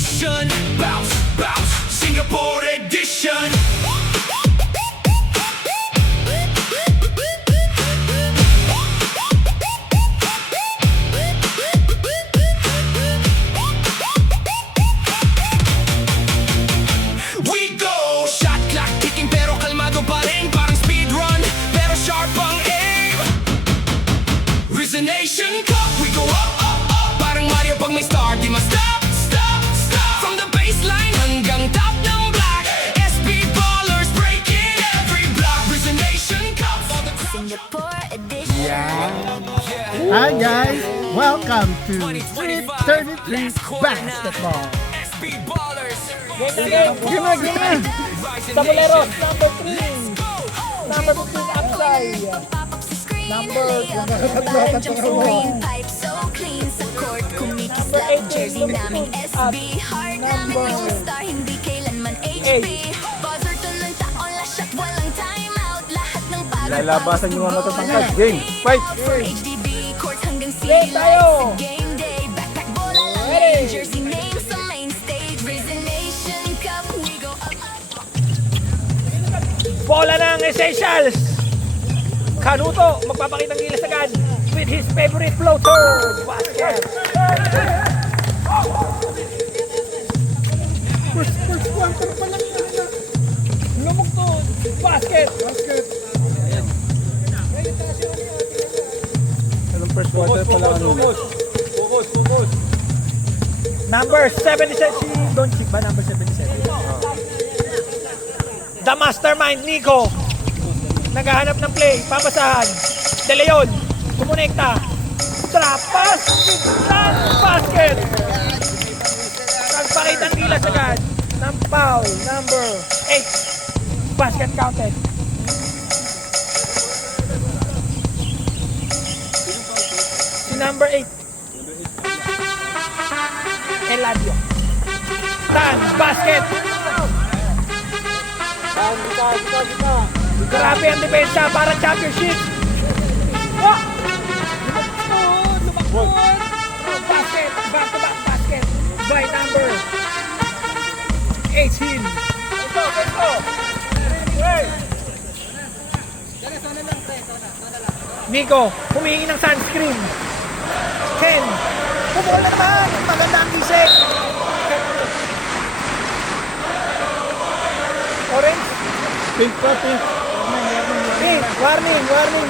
mission. Bounce, bounce, Singapore edition. We go, shot clock ticking pero kalmado pa rin. Parang speedrun, pero sharp ang aim. Resonation Cup, we go up, up, up. Parang Mario pag may star, di ma-stop, stop, stop. From the baseline hanggang top ng block, SB Ballers breaking every block. Resonation Cup for the Singapore edition. Hi guys, welcome to Street 33 Basketball. SB Ballers. Game na. Tabuleros, number 3. Number 15, Upside. Number Pipe so clean sa court, kumikislap jersey naming SB Heart namin yung star, hindi kailanman HP. Buzzer tuloy taon, last shot, walang timeout. Lahat ng pagod Lalabasan yung mga matatangkad. Game, fight! For HDB, court hanggang Game city tayo! lights. Game day, backpack bola lang Ready! main. Jersey name sa main stage. Resonation Cup, we go up, up. Bola ng Essentials. Kanuto, magpapakita ng gilas agad with his favorite floater. Basket. First quarter pa lang talaga. Lumugtod. Basket. Anong first quarter pa lang ano? Number 77. Si Doncic ba? Number 77. The mastermind, Nico. Naghahanap ng play. Papasahan. De Leon. Kumonekta. Trap pass. Biglan. Basket. Nagpakita ng gilas agad. Ng foul. Number 8. Basket counted. Si number 8. Eladio. Tan. Basket. Grabe ang depensa para championship. Lumakbon. Basket. Back to back basket. By number 18. Nico, humihingi ng sunscreen. Ken, pumulan naman. Maganda ang gising. Orange. Pink pa, pink. Pink, warning,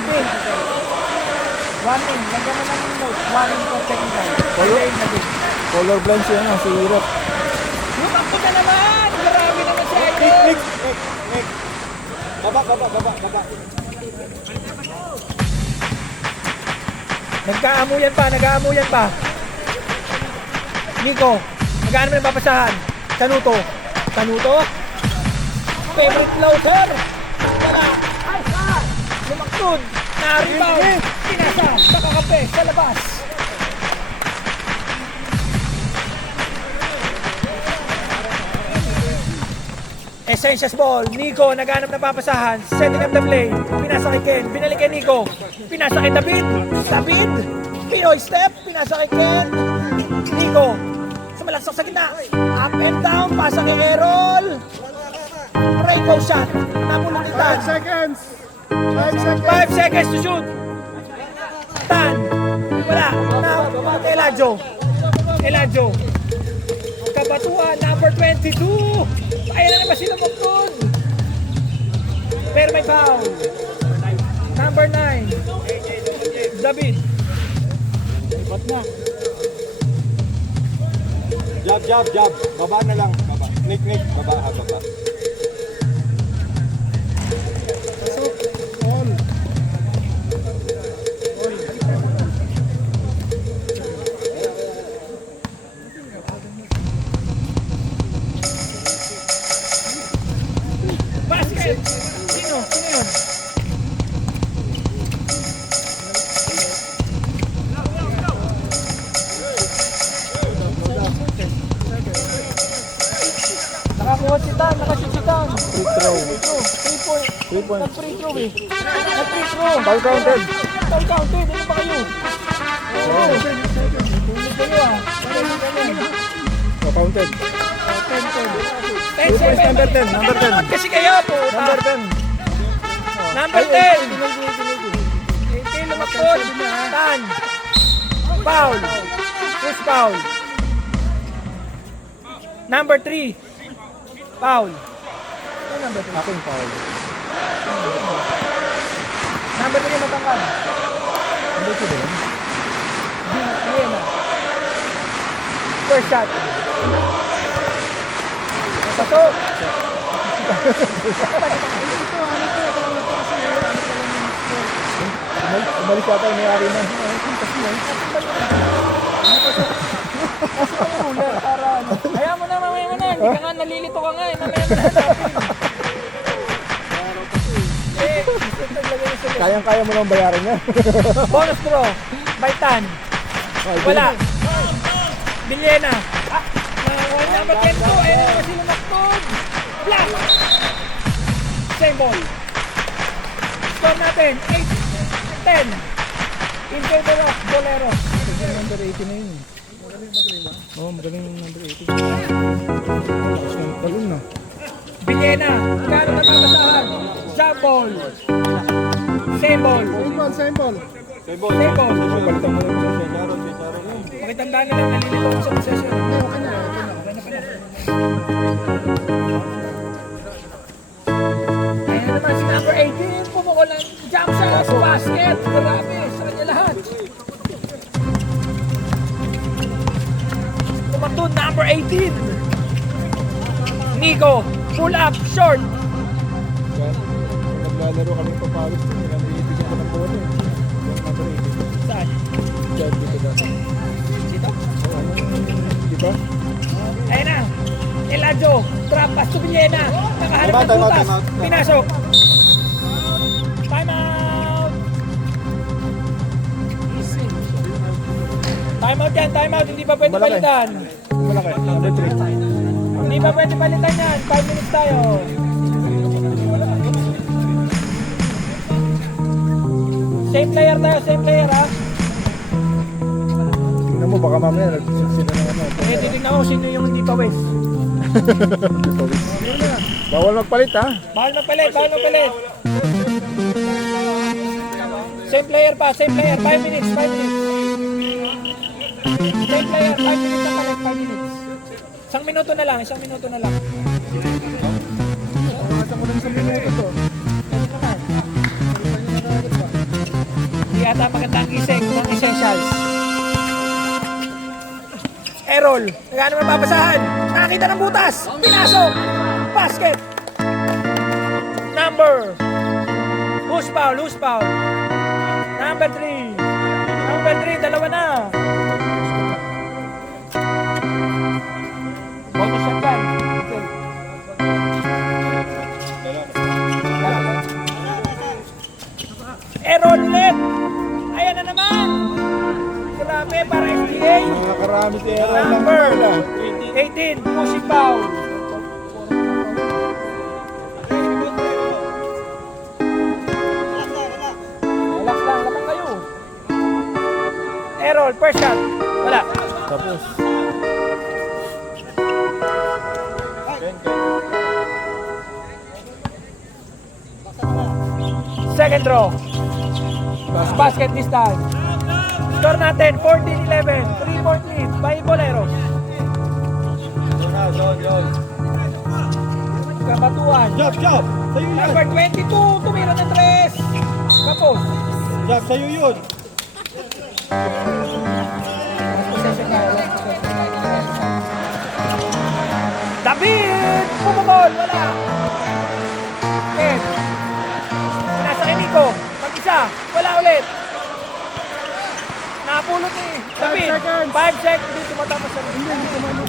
pink. Warning, lagyan mo ng note. Warning for technical. Colorblind siya na, si Hirap. Lumakbo na naman! Marami naman siya yun! Baba. Nag-aamuyan pa. Nico, magkano mo ng papasahan? Kanuto. Favorite floater. Wala. Lumaktod. Na-rebound. Pinasa. Nakakape sa labas. Essentials ball. Nico, naghanap ng papasahan. Setting up the play. Pinasa kay Ken. Binalik kay Nico. Pinasa kay David. Pinoy step. Pinasa kay Ken. Nico. Sumalaksak sa gitna. Up and down. Pasa kay Errol. Rainbow shot. Nabulong ni Tan. 5 seconds. 5 seconds to shoot. Tan. Wala. Now, Eladio. Kabatuan, number 22. Ayan na naman sila Mokton. Pero may foul. Number 9. David. Ba't na? Jab. Baba na lang. Baba. Nick. Baba. Basket. Sino yun? Nakakuha si Tan, nakashoot si Tan. Free throw. 3 point. Nag-free throw eh. Nag-free throw. Foul counted. Foul counted. Ano ba kayo? Oo. Tulog kayo ah. Counted. 10, 7. Number 10, number 10. Nanonood kasi kayo po. Number 10. Number 10. 18 lumakot. Tan. Foul. Who's foul? Number 3. Foul. Ano number 3? Aking foul. Number 3 matangkad. Number 2 din. Vienna. First shot. Pasok. Umalis yata yung may-ari na. Kaya mo na, mamaya mo na. Hindi ka nga nalilito ka nga eh. Mamaya mo na hanapin. Kayang-kaya mo lang bayaran niya. Bonus draw. Baitan. Wala. Bilyena. Ah, nakakuha niya. Magkento. Ayun naman sila naktog. Black. Same ball. Score natin. 8-10. In favor of Bolero. Number 80 na yun. Oo, magaling yung number 80. Tapos ng talon na. Bilyena. Kano nagpapasahan? Jump ball. Same ball. Same ball. Same ball. Palitan mo rin sa Charo. Pakitandaan na lang. Nalilito ko sa possession. Ayan naman si number 18. Pumukol ng jump shot sa basket. Grabe. Sa kanya lahat. Tumatun number 18. Nico. Pull up. Short. Naglalaro kami pa Paris. Nabibigyan ko ng bola. Yung number 80. Saan? Diyan dito ba? Dito? Di ba? Ayan na. Eladio. Trap. Pass to Villena. Nakaharap ng Time out, butas. time out. Pinasok. Time out. Time out yan. Time out. Hindi pa pwede Malaki. palitan. Malaki. Number 3. Hindi pa pwede palitan yan. 5 minutes tayo. Same player tayo. Same player ha. Tingnan mo, baka mamaya sila ng ano. Eh, titignan ko sino yung hindi pa west. Bawal magpalit ha. Bawal magpalit. Bawal magpalit. Same player pa. Same player. 5 minutes. 5 minutes. Same player. 5 minutes na palit. 5 minutes. Isang minuto na lang. Isang minuto na lang. Hindi ata maganda ang gising ng essentials. Errol. Nagano naman papasahan. Nakakita ng butas. Pinasok. Basket. Number. Who's foul? Who's foul? Number 3. Number 3. Dalawa na. Bonus shot yan. Okay. Errol ulit. Ayan na naman. Grabe para SDA. Nakakarami si Aaron. Number 18. Pushing foul. Relax lang. Lamang kayo. Errol. First shot. Wala. Tapos. Second draw. Basket distance. Score natin 14-11. 3-point lead by Bolero. Kabatuan. Job! Sa'yo yun! Number 22. Tumira ng 3. Kapos. Job, sa'yo yun! Possession na. David! Pumukol! Wala! Okay. Nasa kay Nico. Mag-isa. Wala ulit. Napulot ni David. 5 seconds. Hindi tumatama sa hindi tumatama.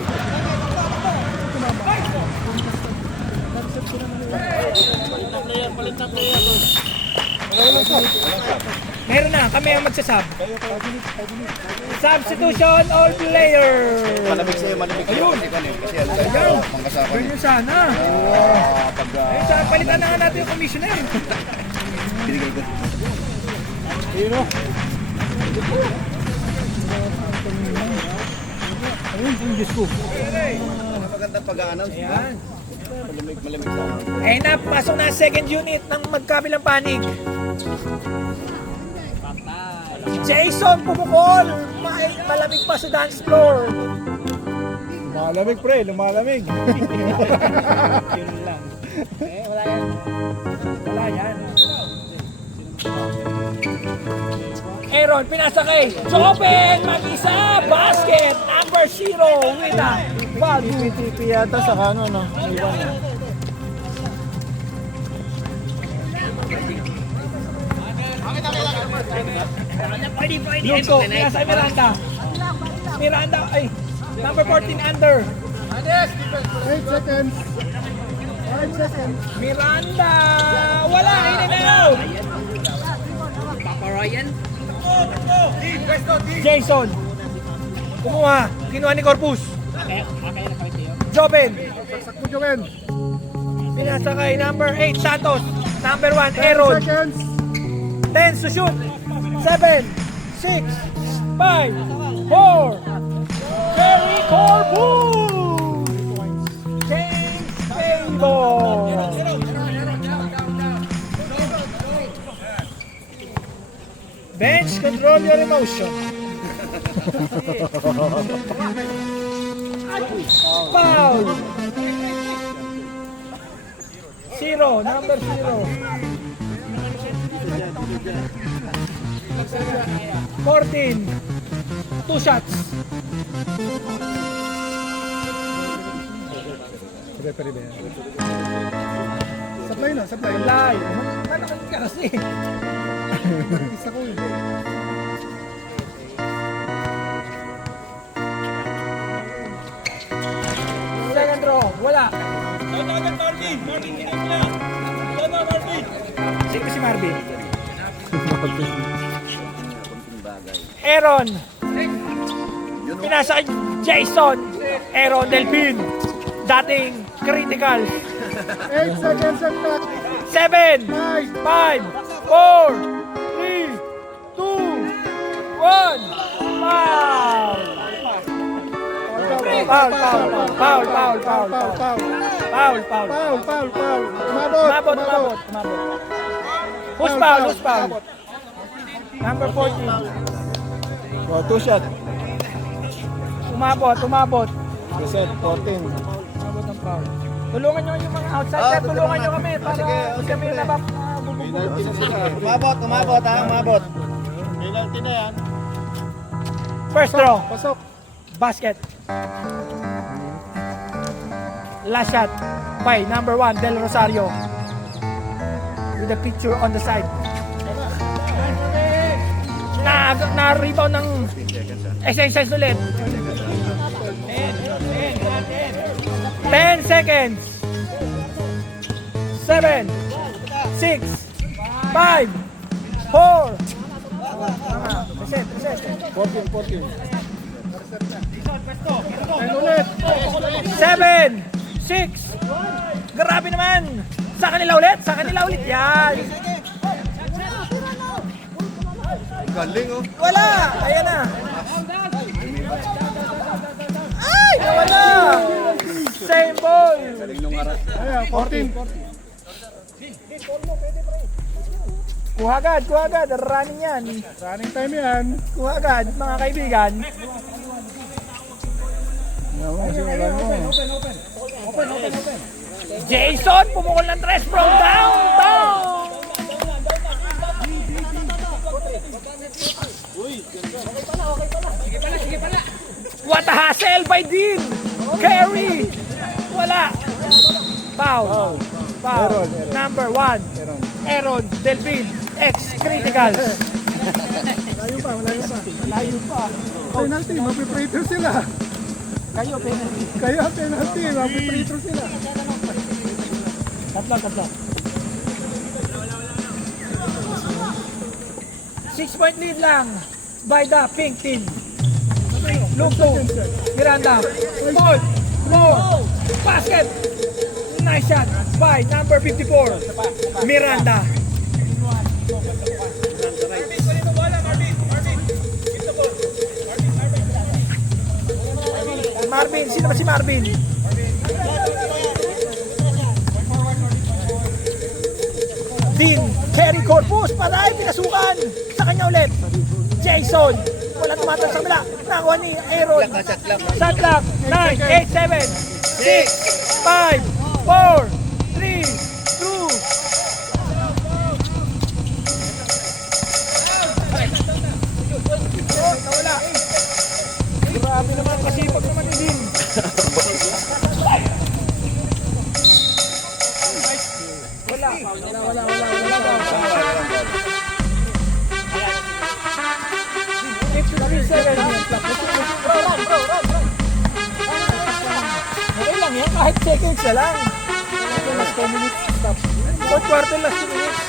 Meron na. Kami ang magsasab. Substitution all player. Malamig sa'yo. Ayun. Ayun. Ganyan sana. Ayun sana. Palitan na nga natin yung commissioner. Ayun o. Yung Diyos ko. Magandang pag-a-announce. Ayan. Malamig sa akin. Ayun na, pasok na ang second unit ng magkabilang panig. Jason pumukol. Malamig pa sa dance floor. Lumalamig pre, lumalamig. Yun lang. Wala yan. Wala yan. Aaron, pinasakay. Joven, mag-isa. Basket, number 0. With a ball. TP yata sa ano, no? Iwan na. Luto, pinasakay Miranda. Miranda, ay. Number 14, under. 8 seconds. 5 seconds. Miranda! Wala! In and out! Jason! Kumuha! Kinuha ni Corpus! Joven! Sakmo Joven. Pinasakay number 8, Santos! Number 1, Aaron! 10 seconds. 10 to shoot! 7, 6, 5, 4, Jerry Corpus! James Payton! Bench, control your emotion. Foul! 0, number 0. 14. 2 shots. Pare ba yan? Supply na, supply. Live. Nanakan ka kasi. Isa ko yun. Second row. Wala. Sino si Marvin? Aaron. Pinasa kay Jason. Aaron Delpin. Dating critical. 8 seconds at clock. 7, 5. 5, 4, 3, 2, 1. Foul! Foul, foul, foul, foul, foul, foul, foul. Foul, foul. Foul. Umabot. Who's foul? Who's foul? Number 14. Oh, 2 shot. Umabot. Reset, 14. Umabot ang foul. Tulungan nyo yung mga outsider. Tulungan nyo kami para kami nabubugbog. Umabot ha, umabot. Penalty na yan. First draw. Pasok. Basket. Last shot by number 1, Del Rosario. With a picture on the side. Na-rebound ng Essentials ulit. 10 seconds. 7, 6, 5, 4. Reset. 14. And ulit. 7, 6. Grabe naman. Sa kanila ulit. Yan. Galing oh. Wala. Ayan na. Ay, nawala. Same ball. Galing nung harap. Ayan, 14. Kuha agad. Running yan. Running time yan. Kuha agad, mga kaibigan. Jason, pumukol ng 3 from downtown. What a hustle by Dean. Carry. Wala. Foul. Aaron. Number 1. Aaron Delpin. Ex-critical. Malayo pa. Penalty, mapiprito sila. Kayo, penalty. Kaya penalty, mapiprito sila. Tatlo. 6-point lead lang by the pink team. Luto, Miranda, ball, basket. Nice shot by number 54, Miranda. Marvin, sino ba si Marvin? Dean, Kerry Corpus, patay, pinasukan. Sa kanya ulit. Jason, wala tumatang sa kabila. Nakuha ni Aaron. Shot clock. 9, 8, 7, 6, 5, 4, 3, 2. Nawala. Grabe naman, kasipag naman ni Dean. Okay lang yan, kahit seconds na lang. Last 2 minutes, stop. Fourth quarter, last 2 minutes.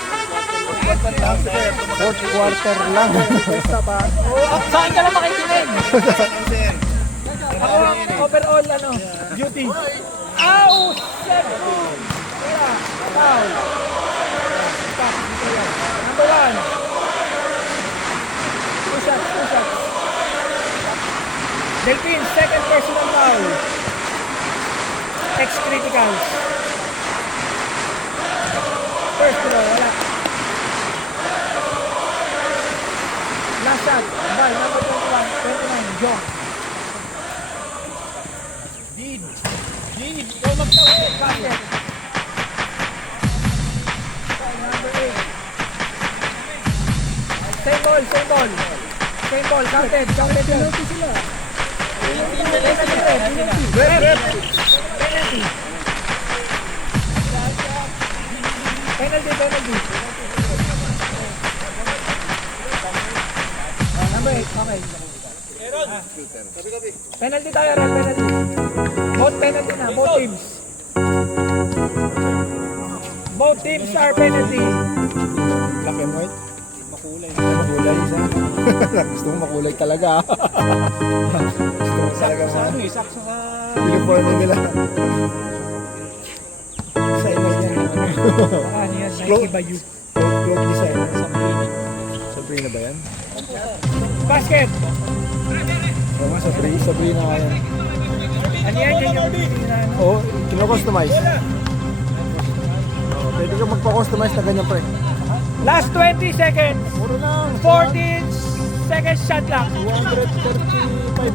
Fourth quarter lang. Stop ha. Saan ka lang makikinig? Ako, overall, duty. Ow! 7! Kaya, foul. Stop, dito yan. Number 1. 2 shots, 2 shots. Delphine, second personal foul. Ex-critical. First row, wala. Last shot, ball, number 29, John. Dean, ikaw magtawid. Basket. Number 8. Same ball. Same ball, counted yun. Penalty. Number 8, okay. Penalty tayo, Ron, penalty. Both penalty na, both teams. Both teams are penalty. Black and white. Makulay siya. Gusto mo makulay talaga. Gusto mo talaga Sakso ka. uniform nila. Design na yan. Ano yan, Nike Bayou. Cloth design. Sabrina ba yan? Basket. Oo nga, Sabrina nga yan. Ano yan, yan yung tingnan. Oo, kino-customize. Pwede ka magpa-customize na ganyan pre. Last 20 seconds. Muro lang. 14 seconds shot clock. 235.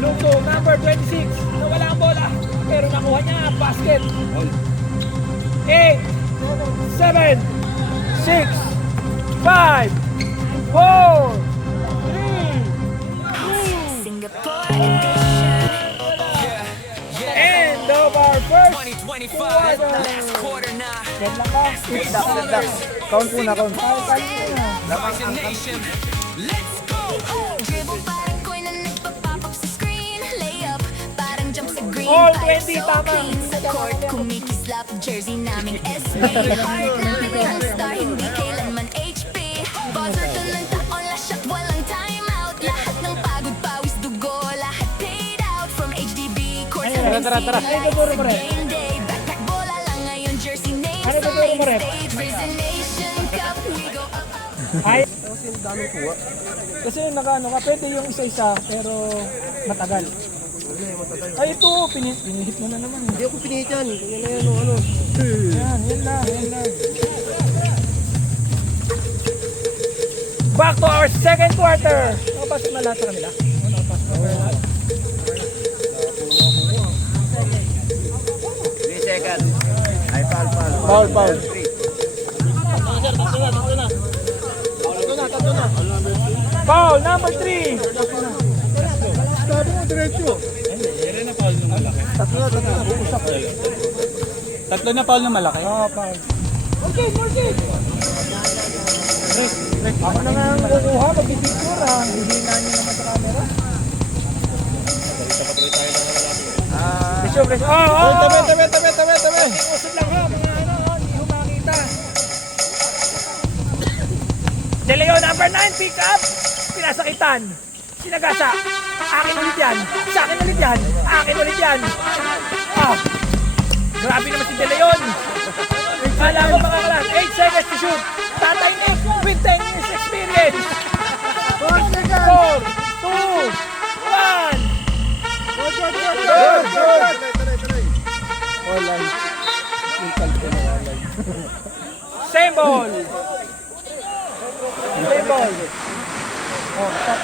Lugo, number 26. Nawala ang bola. Pero nakuha niya. Basket. 8, 7, 6, 5, 4, 3, Singapore edition. end of our first 2025, quarter. last quarter na. Yan lang ba? Count muna, count. Rising nation, let's go. Dribble parang coin na nagpa-pop up sa screen. Layup, parang jump sa green. All Fire 20 so tama. clean sa court. Kumikislap, jersey naming SB. Heart ng mga star, hindi kailanman HP. Buzzer tulang taon, last shot, walang timeout. Lahat ng pagod, pawis, dugo, lahat paid out. From HDB, court sa Tara. Ay, tuturo mo rin. Game day, backpack bola lang ngayon, jersey name Ano sa tuturo main mo rin? stage. Risen Nation Cup, we go up. Ay. Kasi nakaano ka, pwede yung isa-isa, pero matagal. Ay, ito, pinihit mo na naman. Hindi ako pinihit yan. Yan na yan. Yan lang. Back to our second quarter. Nakapasok na lahat sa kanila. Nakapasok na lahat. 3 seconds. Ay, foul. Foul. Foul, number 3. Sabi mo, diretso. Tatlo na foul na malaki. Foul. Okay. Ako na nga ang kukuha, mag-picture ha. Hihina nyo naman sa camera. Presyo. Tabi. Usod lang ha, mga hindi ko makita. De Leon, number 9, pick up. Pinasakitan. Sinagasa. Akin ulit yan. Sa akin ulit yan. Akin ulit yan. Grabe naman si De Leon. Kala ko mga kalan. 8 seconds to shoot. Tatay Nick with 10 years experience. 4, 2, 1. Second ball. Second ball. Oh, stop.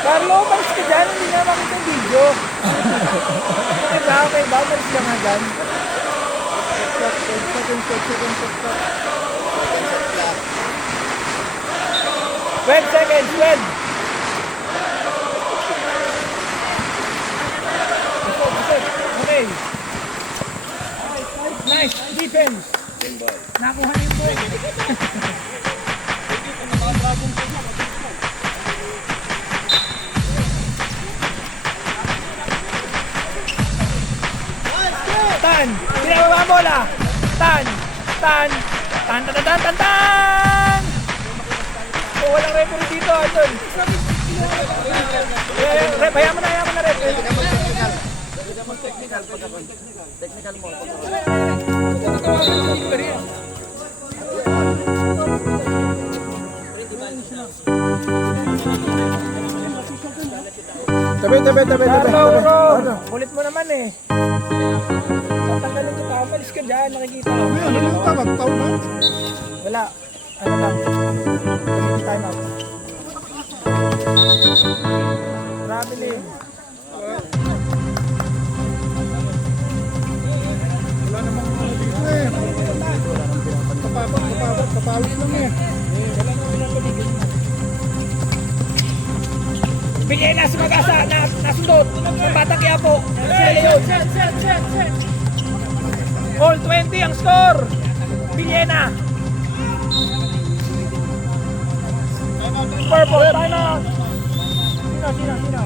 Carlo, malis ka dyan. Hindi na makita yung video. Okay ba? Malis ka nga dyan. 12 seconds, 12. Okay. Nice, defense. Nakuha niyo po. Tan, pinababa ang bola. Tan. Oh, walang referee dito, Idol. Hayaan mo na, ref. Tabi. Carlo, ulit mo naman eh. Tatanggalin kita, malis ka dyan, nakikita ko. Ano yung mag-foul na? Wala, ano lang, time out. Traveling. Wala namang ano dito eh. Kapawit lang eh. Bigyan na si Magasa, nasundot, ang Batang Quiapo, si Leon. All 20 ang score. Bigyan na. Purple, time out. Sino?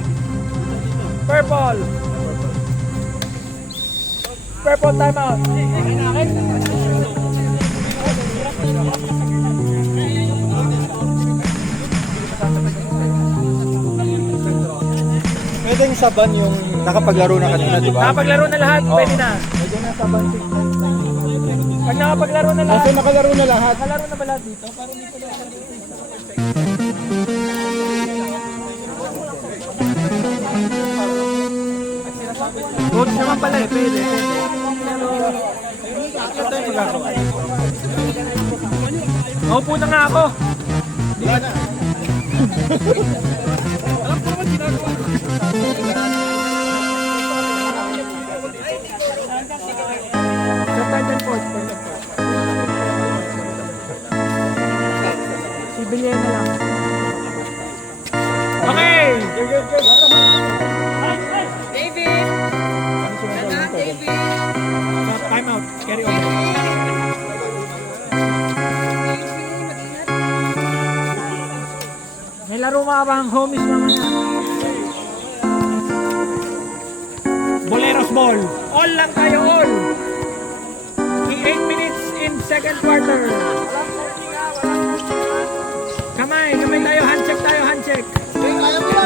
Purple, time out. Pwedeng saban yung nakapaglaro na kanina, di ba? Nakapaglaro na lahat, pwede na. Pwede na saban. Pag nakapaglaro na lahat, Kasi nakalaro na lahat. nakalaro na ba lahat dito? Parang hindi pa lahat dito. Coach naman pala eh, pwede. Maupo na nga ako. Sibilyan na lang. Okay! David! Time out. Carry on. May laro mga bang homies naman yan. Boleros ball. All lang tayo, all. 8 minutes in second quarter. Kamay tayo, handcheck.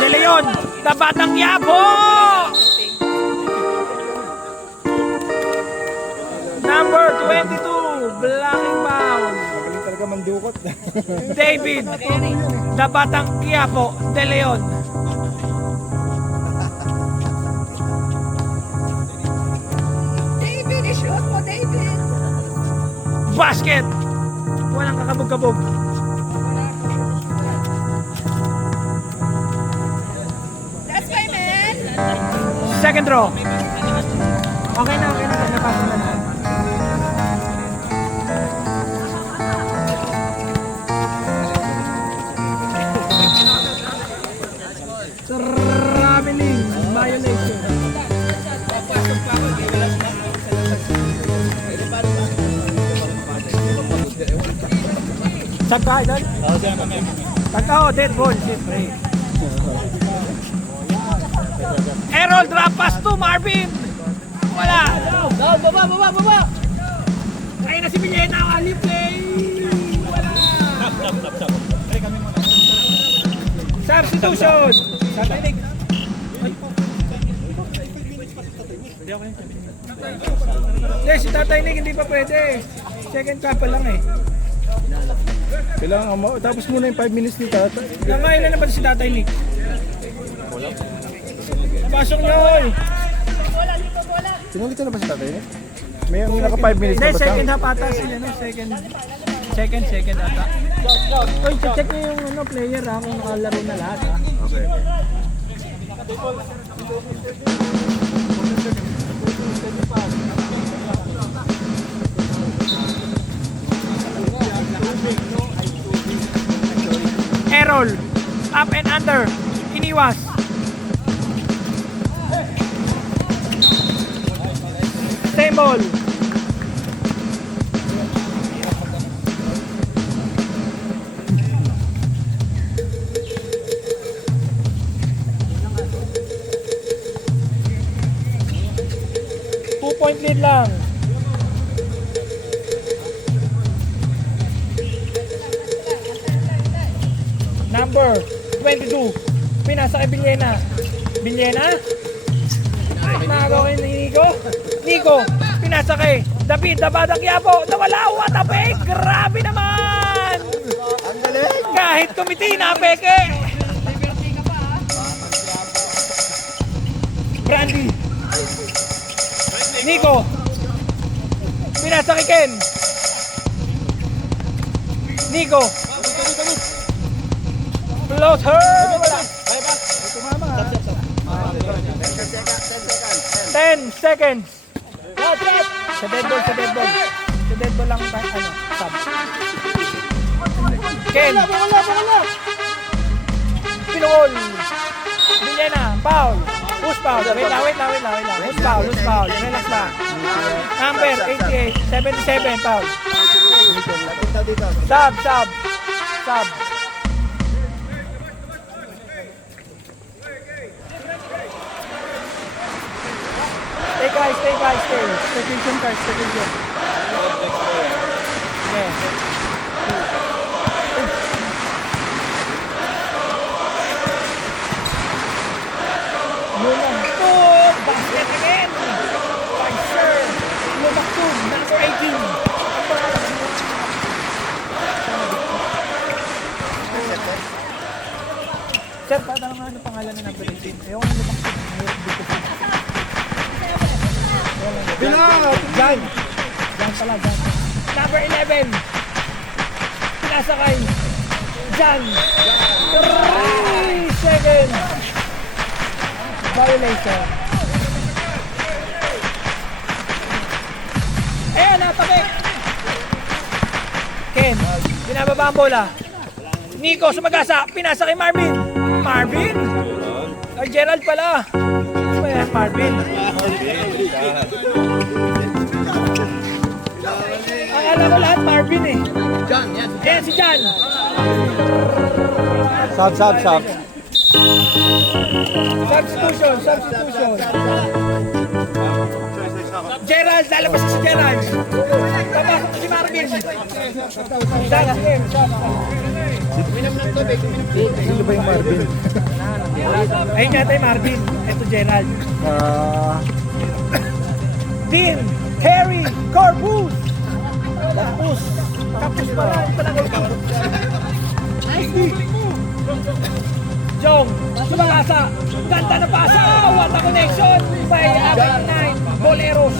De Leon, the Batang Quiapo! Number 22, blocking foul. Magaling talaga mandukot. David, the Batang Quiapo, De Leon. David, i-shoot mo, David! Basket! Walang kakabog-kabog. That's my man! Second draw. Okay na. Napasa na. Traveling violation. Saka, Idol? Saka, dead ball. Siyempre. Errol, drop pass to Marvin. Wala. Baba. Ayun na si Villena, ali play. Wala. Substitution. Hindi, si Tatay Nick hindi pa pwede. Second cup pa lang eh. Kailangan mo. Tapos muna yung 5 minutes ni Tata. Nangayon na naman si Tatay Nick. Pasok niya, oy. Sinulit na ba si Tata yun? May naka 5 minutes Hindi, na ba siya? second half ata sila, no? Second ata. Oy, check niyo yung ano, player ha, kung nakalaro na lahat ha. Okay. Errol, up and under, iniwas. Same ball. Two-point lead lang. Number 22. Pinasa kay Villena. Villena? Nagawa kay Nico. Nico, pinasa kay David. Dabadang Quiapo. Nawala. What a fake! Grabe naman! Ang galing! Kahit kumiti na, peke! Brandy. Nico. Pinasa kay Ken. Nico. Floater! Wala. 10 seconds. Sa dead ball, sa dead ball. Sa dead ball lang tayo, ano, sub. Ken. Pinungol. Villena, foul. Who's foul? Wait lang. Who's foul? Relax lang. Number 88, 77, foul. Sub. Stay guys. Station card. Yeah. Lumaktub! Basket again! Sir! Lumaktub! Number 18! Sir, paano nga ano pangalan na number 18? Ayaw nga lumaktub. Jan pala. Number 11. Pinasa kay Jan. 3 seconds. Violation. Ayan, napakik. Ken, binababa ang bola. Nico, sumagasa. Pinasa kay Marvin. Marvin? Ay, Gerald pala. Ayan, Marvin. Ang alam ko lahat, Marvin eh. John, yan. Ayan si Jan. Sub. Substitution. Gerald, lalabas si Gerald. Tapasok si Marvin. Sino ba yung Marvin? Ayun yata yung Marvin. Ito Gerald. Dean, Harry, Corpus. Kapus pa. Jong, sumagasa. Ganda na pasa. What a connection by Abel 9. Boleros.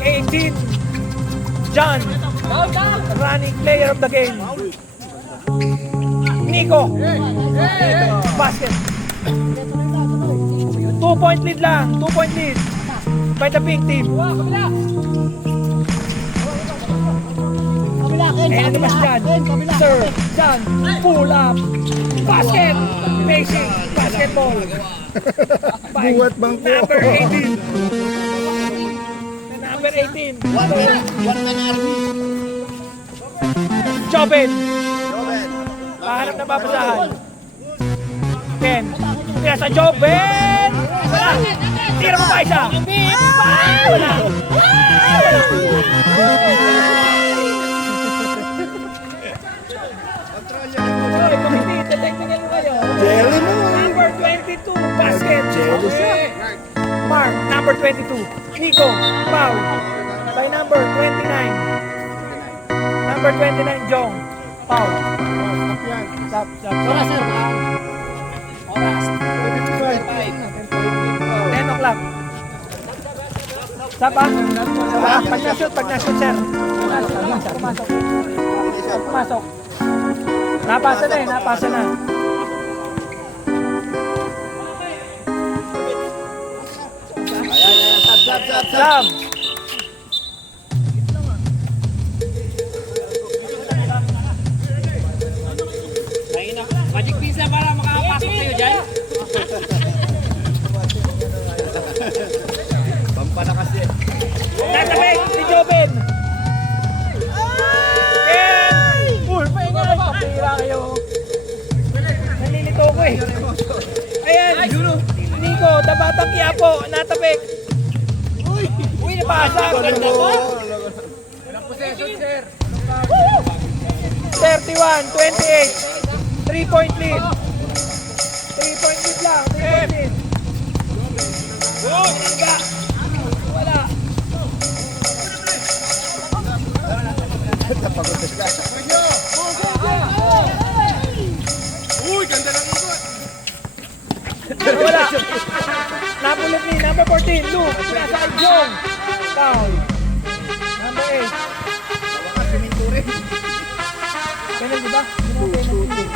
18. John. Running player of the game. Nico. Basket. 2-point lead lang. 2-point lead. By the pink team. And naman John. Sir. John. Pull up. Basket. Basic. Basketball. Buwat bangko. Number 18. Number 18. Joben. Pahanap na papasahan. Ken. Kaya sa Joben. Wala. Tira mo pa isa. Wala. Oy, committee, detectingin mo kayo. Jelly mo. Number 22, basket. Mark, number 22. Nico, foul. By number 29. Number 29, Jong. Foul. Stop. Oras, sir. Oras. 10 o'clock. Stop ha? Pag na-shoot, sir. Pumasok. Pumasok. Napasa na eh, napasa na. Sam! Magic pizza para makakapasok kayo dyan. Pampalakas eh. Natabik si Joven! Ken! Uy, pahinga na ba? Pira kayo. Nalilito ko eh. Ayan! Nico, Tabatang Quiapo, natabik. Uy, napasa. Ganda ko. 31-28. 3-point lead. 3-point lead lang. 3-point lead. Nangga. Wala. Uy, ganda ng ikot. Wala. Napulot ni number 14, Luke. Nasa Jong. Foul. Number 8. Penalty ba? Penalty.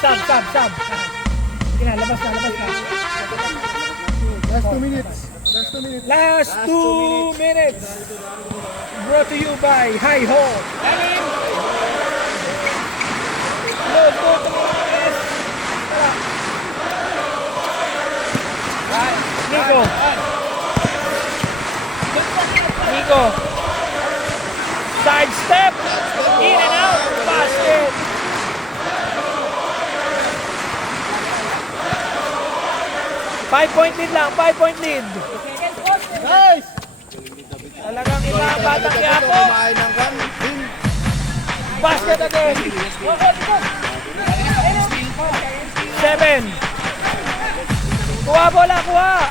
Sab. Kina, labas na. Last 2 minutes. Last 2 minutes. Brought to you by High Hall. Load, go to yes. Nico. Side step. In and out. Basket. Five-point lead lang. 5-point lead. Nice! Talagang iba ang Batang Quiapo. Basket again. 7. Kuha bola, kuha.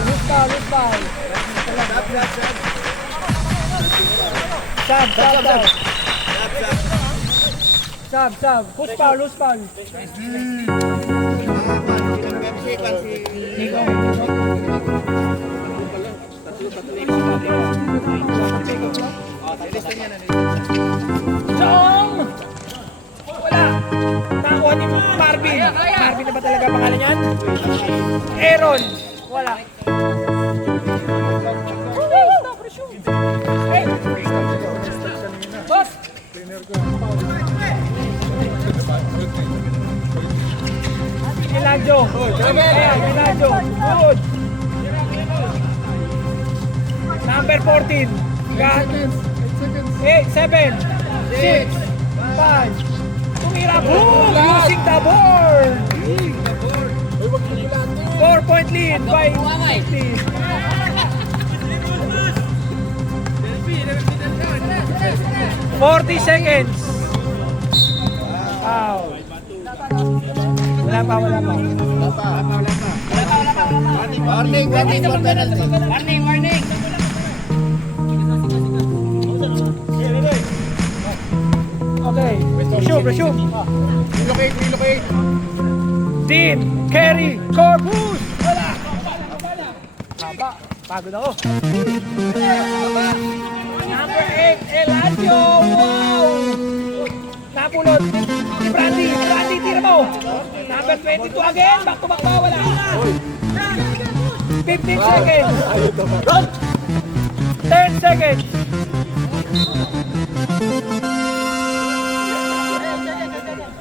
Loose ball. Sab. Push foul. Chong! Wala. Nakuha ni Marvin. Marvin na ba talaga pangalan niyan? Aaron. Wala. Hey! Boss! Milaggio. Milaggio. Good. Number 14. Got 8, 7, 6, 5. Tumira po. Using the board. 4-point lead by 50. 40 seconds. Wow. Wala pa. Warning. Okay. Resume. Relocate. Dean, Kerry, Corpus. Wala. Haba. Pagod ako. Number 8, Eladio. Wow. Napulot. Si Brandy, tira mo. Number 22 again. Back to back ba? Wala. 15 seconds. 10 seconds.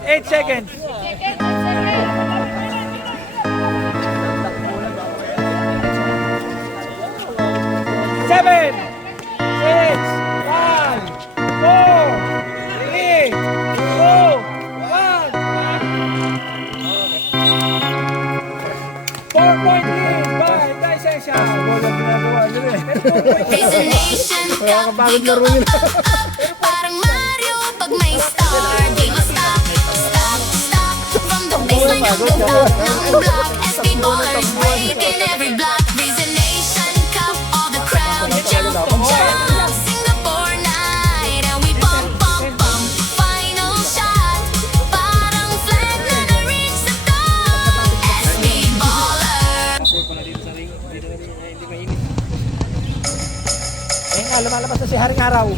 8 seconds. 7, 6, 5, 4, 3, 2, 1. 4-point lead by Dicentia. There's a nation cup, di ko parang Mario pag may star. Di mo stop. From the baseline hanggang top ng block, SB ballers breaking every block. There's a nation cup, all the crowd jump. Singapore night, and we bump. lumalabas na si Haring Araw.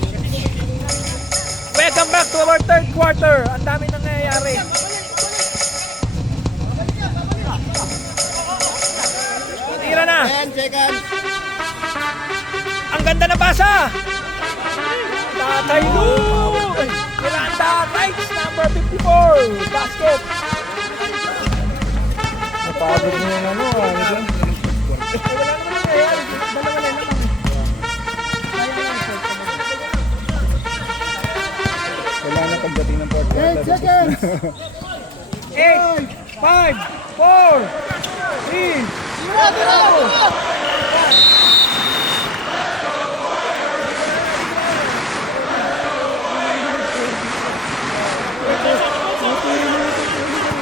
Welcome back to our third quarter. Ang dami nangyayari. Tira na. 10 seconds. Ang ganda na pasa. Tatay Lu. Miranda Knights, number 54. Basket. Napagod mo yung ano, ano siya? Wala naman nangyayari. Dalawa na naman. Wala na pagdating ng fourth quarter. 8, 5, 4, 3, 2,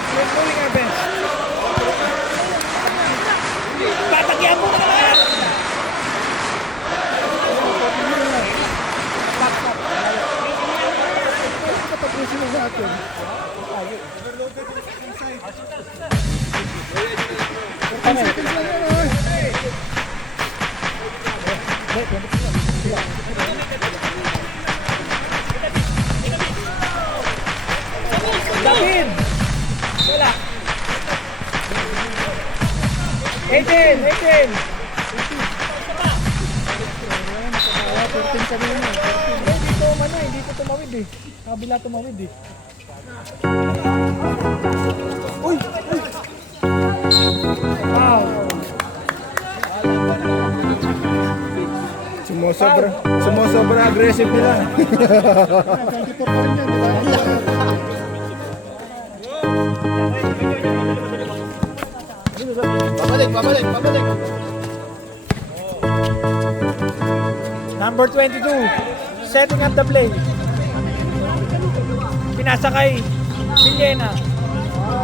we're doing our best. Tatagyan mo na naman! David! Wala. 18! Hindi ko tumawid eh. Kabila tumawid eh. Uy! Wow! Sumusobra aggressive nila. Pabalik. Number 22, setting up the play. Pinasa kay Villena.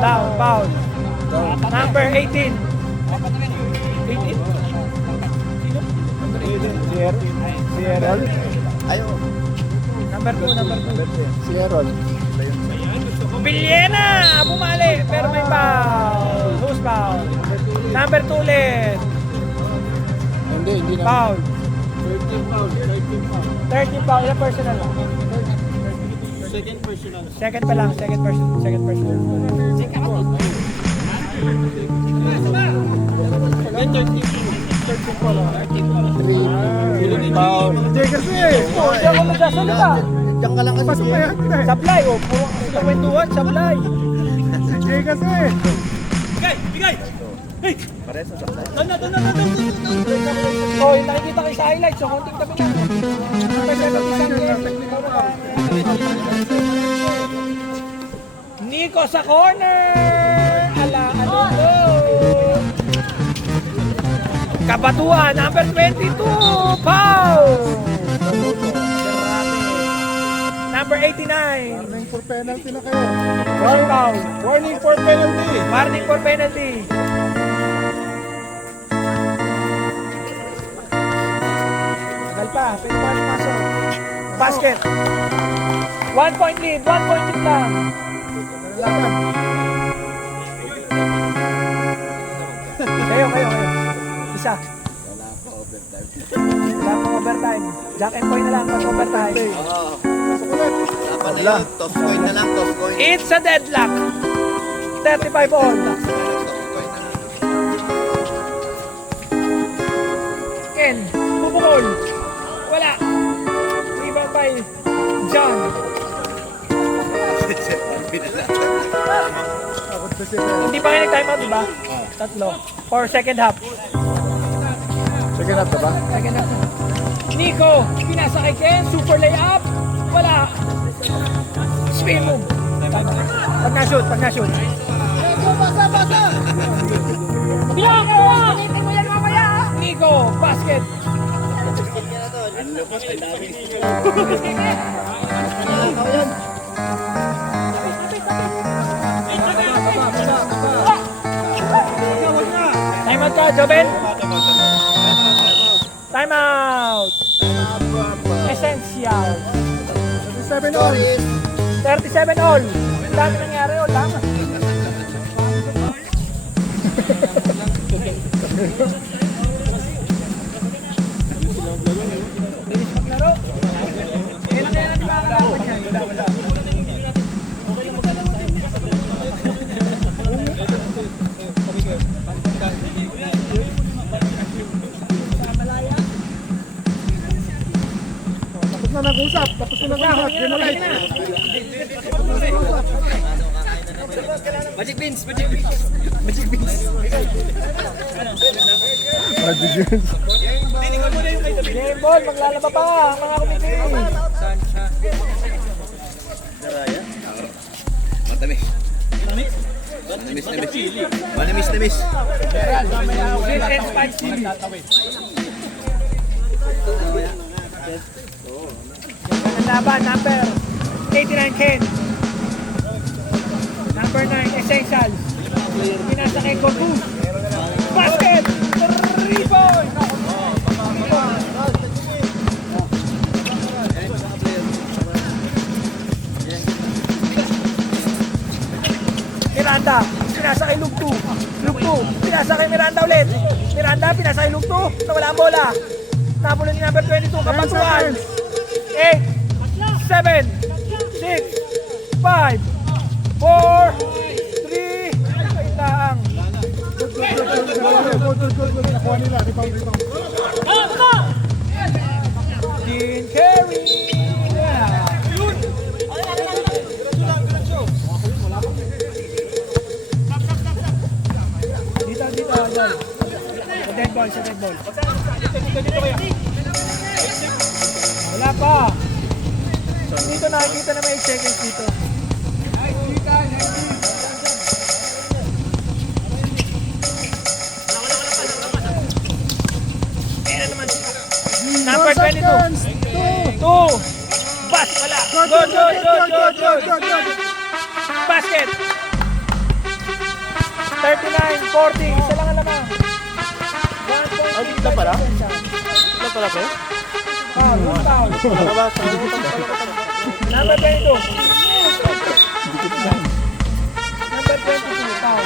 Down, foul. Number 18. 18? Si Errol. Ayaw. Number 2. Si Errol. Villena! Bumali, pero may foul. Who's foul? Number 2 ulit. Hindi na. Foul. 13 foul. Ilang personal lang? Second pa lang. Second personal. Foul. Hindi kasi. Hindi ako nagsasalita. Diyan ka lang kasi. Sablay. Puro kwentuhan. Sablay. Hindi kasi. Oh, yung nakikita kayo sa highlights. So, konting tabi lang. Nico sa corner. Ano to? Kabatuan, number 22. Foul. Number 89. Warning for penalty na kayo. Foul. Warning for penalty. Warning for penalty. Tagal pa, pero pasok. Basket. 1 point lead lang. Kayo. Isa. Wala pang overtime. Jack and Boy na lang pag overtime. Laban na yun. Toss coin na lang. It's a deadlock. 35 all. Ken, bubukol. Wala. Rebound by John. Hindi pa kayo nag-time out, diba? Tatlo. For second half. Second half na ba? Second half. Nico, pinasa kay Ken. Super layup. Wala. Spin move. Pag na-shoot. Nico, basket. Time out ka, Joben. Time out. Essential. 7 all. 37 all. Ang dami nangyari, all tama. nag-usap. Tapos na nag-usap. Game mo light. Magic beans, magic beans. Magic beans. Magic beans. Game ball, maglalaba pa ang mga kumiti. Matamis. Manamis na miss. Manamis na miss. Sweet and spicy. Ang laban, number 89 Ken. Number 9, Essential. Pinasa kay Goku. Basket! 3 points! Miranda, pinasa kay Lugtu. Lugtu, pinasa kay Miranda ulit. Miranda, pinasa kay Lugtu. Nawala ang bola. Napulot ni number 22, Kapatuan. 8, 7, 6, 5, 4, 3, ay taang. Nakuha nila. Rebound. Dean Carey. Dito, dyan. Sa dead ball. Dito kayo. Wala pa. Dito nakikita na may 8 seconds dito. Number 22. 2. Bas, wala. Good. Basket. 39-40. Isa lang ang lamang. 1 point. Ay, dito pala? Ito pala ko? Foul. Number 22. Number 22. Foul.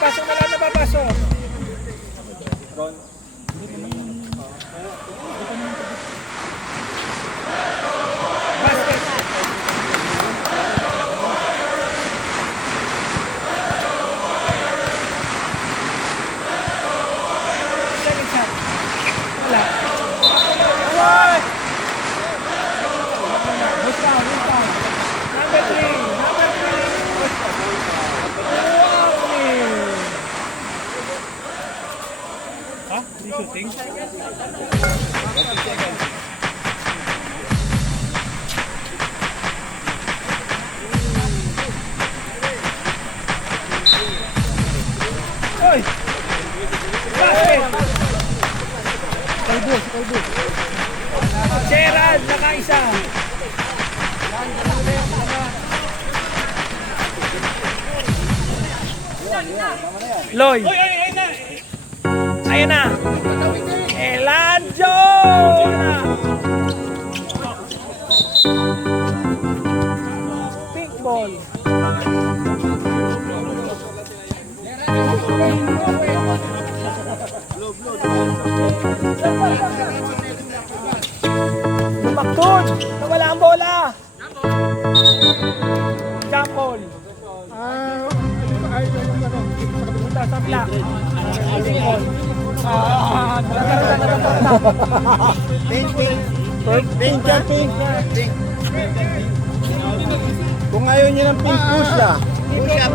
Pasok na lang napapasok. Basket. Second shot. Wala. What? Who's down? Number 3. Huh? Hindi shooting? Oy! Basket! Kalbo. Gerald, nakaisa. Loy. Ayan na. Elanjo! Pink ball. Lumaktod! Nawala ang bola! Jump ball. Punta sa pla. Pink ball. Pink. Kung ayaw niya ng pink, push na.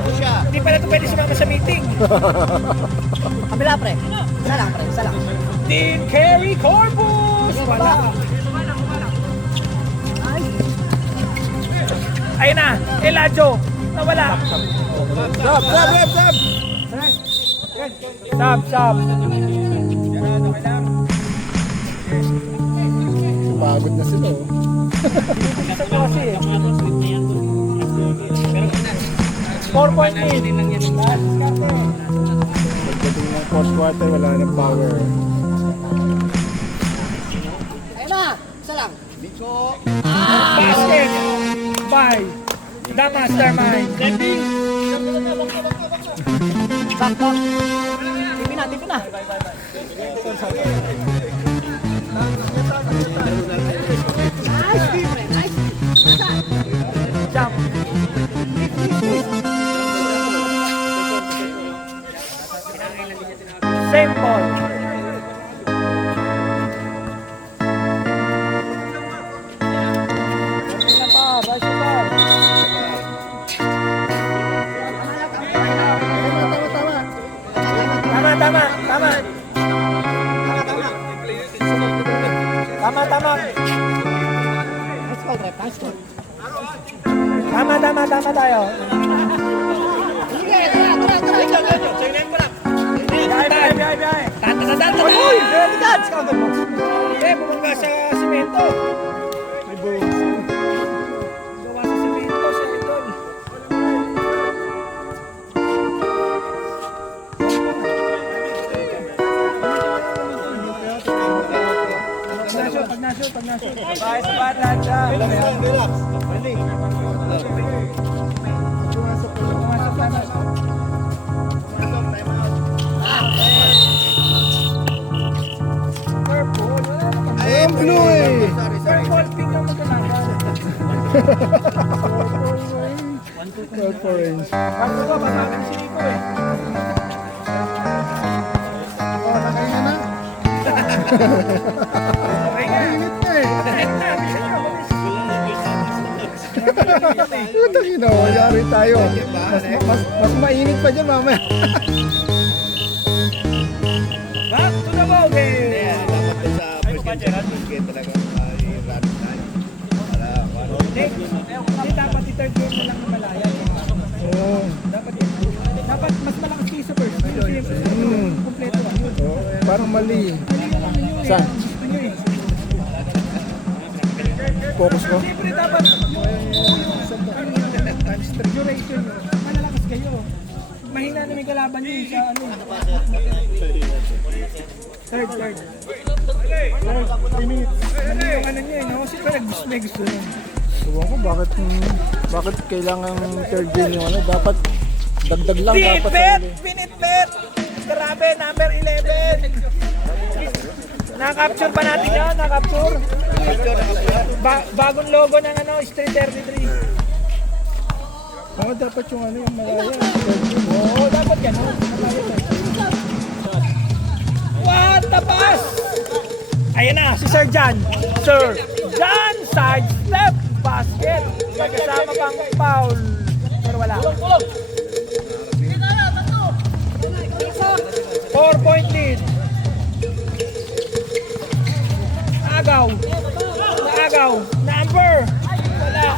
Push up. Hindi pala ito pwede sumama sa meeting. Kabila pre. Isa lang. Dean Carey Corpus! Wala. Ayun na, Eladio. Nawala. Sab. Pagod na sila. Isa ko kasi eh. 4 point lead. Pagdating ng fourth quarter, wala nang power. Ayun na. Isa lang. Basket by the mastermind. Back. Tipi na. Nice. Jump. Same ball. Tama, tama. Nice call, ref. Nice call. Tama tayo. Sige, tara. Bihay. Uy, very good. Counter mo. Bumangga sa simento. May buo. Gawa sa simento sa idol. Pag na-shoot. Bias ba siya? Relax. Ready. Ay, blue eh. Purple pink ang magkalaga. 12 orange. Bago ka, masakit si Nico eh. Oh, nakay na na. Okay nga. Init na eh. Kahit na, bisa nyo. Putang ina, yari tayo. Mas mainit pa dyan mamaya. Back to the ball game. Dapat sa first game talaga running time. Hindi dapat i-third game mo lang na malaya. Oo. Dapat mas malakas kayo sa first game. Kompleto lang yun. Oh, parang mali. Saan? Focus ko? Siyempre dapat yung duration nyo, malalakas kayo. Mahina na may kalaban nyo sa ano. Third. 3 minutes. Ano yung ano nyo eh, no? Siyempre may gusto nyo. Ewan ko bakit kailangan third game yung ano. Dapat dagdag lang dapat. Pinitbet! Grabe, number 11. Nakapture ba natin yun? Nakapture? Bagong logo ng ano, Street 33. Oo, dapat yung ano yung malaya. Oo, dapat gano'n. What the pass? Ayan na, si Sir John. Sir John, side step, basket. Magkasama pang foul. Pero wala. 4-point lead. Naagaw. Number. Wala.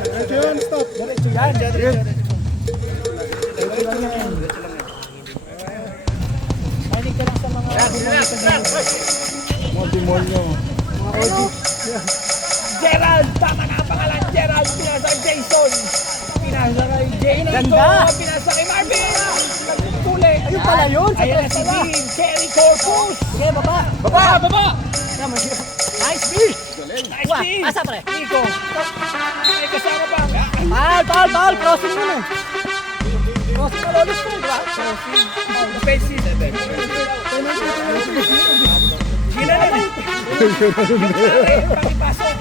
Diretso yun, stop. Diretso yan. Mahinig ka lang sa mga Mga demonyo. Mga OG. Gerald. Tama na ang pangalan. Gerald. Pinasa kay Jason. Pinasa kay Jane. Ganda. Pinasa kay Marvin. Kulay. Ayun pala yun. Ayan na si Dean. Kerry Corpus. Sige, baba. Baba. Nice B. Nice Wah, team. pasa, pre. Nico. May kasama pa. Foul. Crossing muna. Crossing na lolis ko, di ba? Offensive. Ginanay. Pakipasok.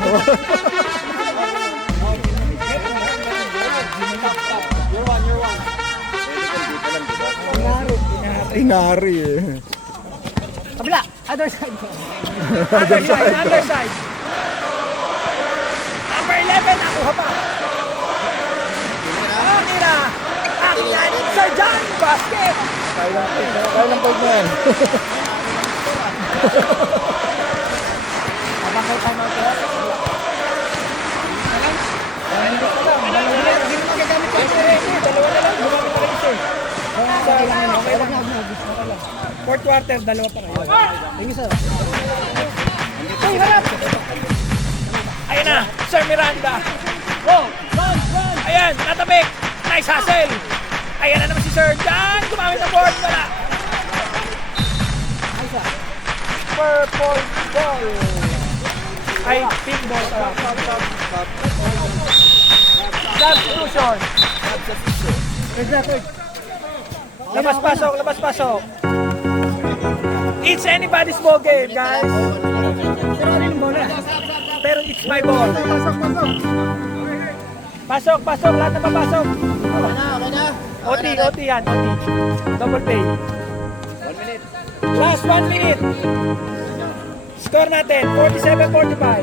Inari eh. Kabila. Other side. Other side. Number 11, nakuha pa. Tira. Akin Sir John, basket. Kaya lang pag yan. Habang kayo time out ko. Dalawa na lang, gumamit na kayo sir. Okay lang. Fourth quarter, dalawa pa kayo. Tingin sir. Ay, harap! Ayan na, Sir Miranda. Run. Ayan, natabik. Nice hustle. Ayan na naman si Sir John. Gumamit ng board, wala. Purple ball. Ay, pink ball. Substitution. Labas pasok. It's anybody's ball game, guys. Pero it's my ball. Pasok, lahat na papasok. Okay na. OT yan, OT. Double pay. 1 minute. Last 1 minute. Score natin, 47-45.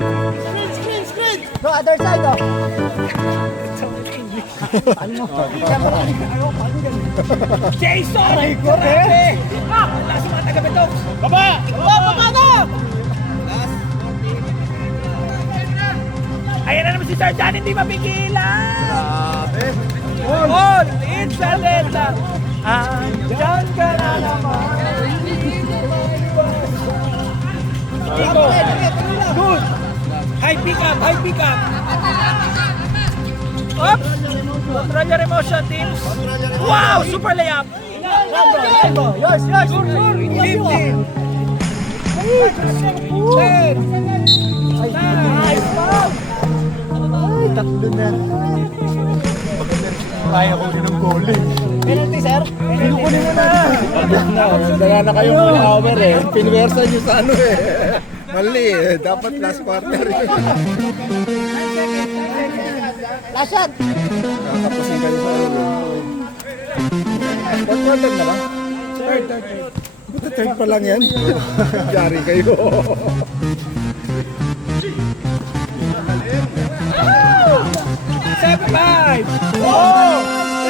Screen. Go, other side, oh. Jason! Grabe! Wala sa mga taga-Betok. Baba na! Ayan na naman si Sir John, hindi mapigilan! All in sa leta. Andyan ka na naman. Nico, good. High pick up, high pick up. Oops. Control your emotion, teams. Wow, super layup. Yours! Sure. 15. 10. Nice! Ay, tatlo na. Kaya ko rin ng goal eh. Penalty, sir? Pinukunin mo na. Dala na kayong full hour eh. Pinwersa nyo sa ano eh. Mali eh. Dapat last quarter yun. Last shot! Tapusin kayo sa ano. Fourth quarter na ba? Third. Buta third pa lang yan. Jari kayo. 7-5! 4-3!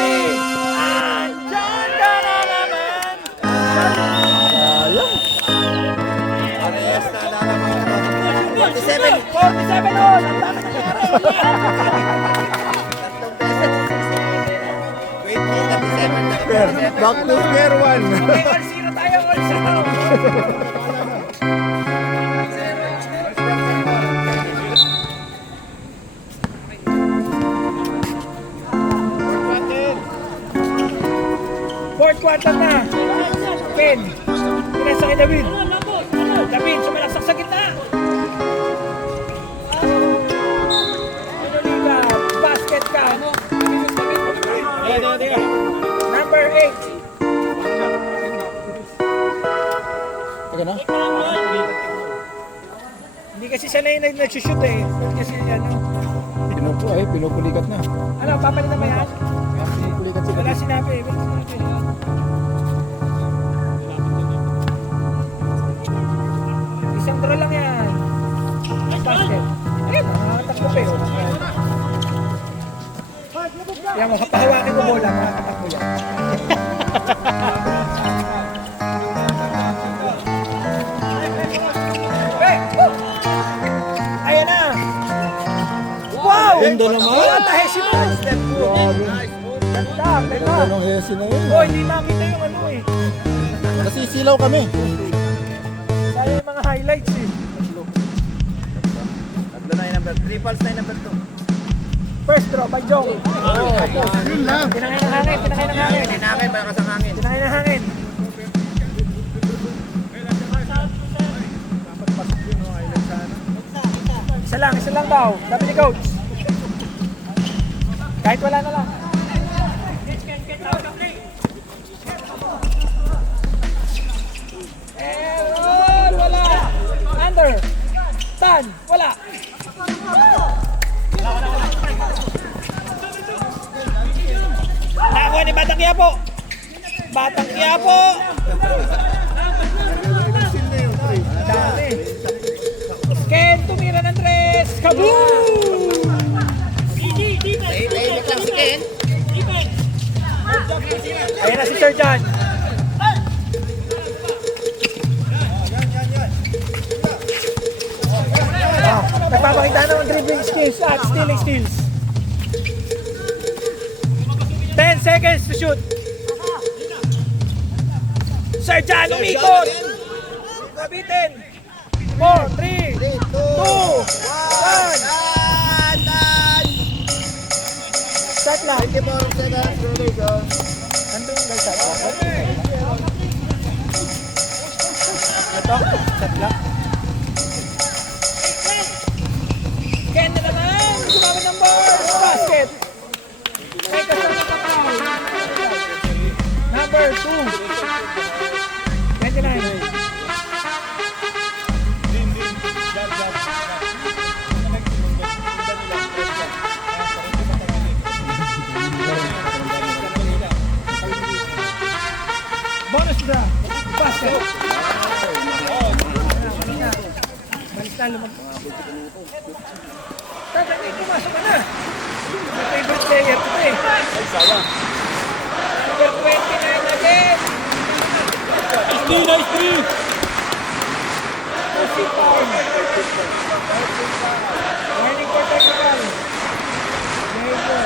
Andyan ka na naman! Parehas na lalaman na. 47 all! Ang dami nangyari! 20-37. Back to square one. Okay, all zero tayo, all zero! Fourth quarter na! Ken! Pinasa kay David! David, sumalaksak sa gitna! Manoliga, basket ka! Number 8! Okay na? Hindi kasi siya na yung nag-shoot eh. Kasi ano. Pinupulikat na. Ano, papalit na ba yan? Pinupulikat sila. Wala sinabi. Wala sinabi. Isang draw lang yan. Basket. Ayun, nakakatakbo pa yun. Yan mo, kapahawakin mo bola. Nakakatakbo yan. Hey! Ayan na! Wow! Ganda naman. Wala tayo si Mo! Grabe. Ganda, ganda. Anong hesi na yun? Oh, hindi makita yung ano eh. Nasisilaw kami. Kaya yung mga highlights eh. Tatlo na yung number. 3 falls na yung number 2. First draw by Joe. Yun lang. Pinakay ng hangin, pinakay ng hangin. Hindi namin, malakas ang hangin. Pinakay ng hangin. Isa lang daw. Sabi ni coach. Kahit wala na lang. Wala. Under. Tan. Wala. Nakakuha ni Batang Quiapo. Batang Quiapo. Dami. Ken tumira ng tres. Kaboom! Tahimik lang si Ken. Ayan na si Sir John. Nagpapakita naman dribbling skills at stealing steals. 10 seconds to shoot. Sir John, umikot! Kabitin! 4, 3, 2, 1. Start lang. Andun yung start lang. Ito, start lang. Ken na naman! Gumamit ng ball! Basket! Take a shot at the foul. Number 2. 29. Bonus draw. Basket. Balis na lumag. Tatangin, pumasok ka na. May favorite player ko eh. Ay, sayang. Number 29 again. Nice three. Pushing foul. Warning for technical. Major.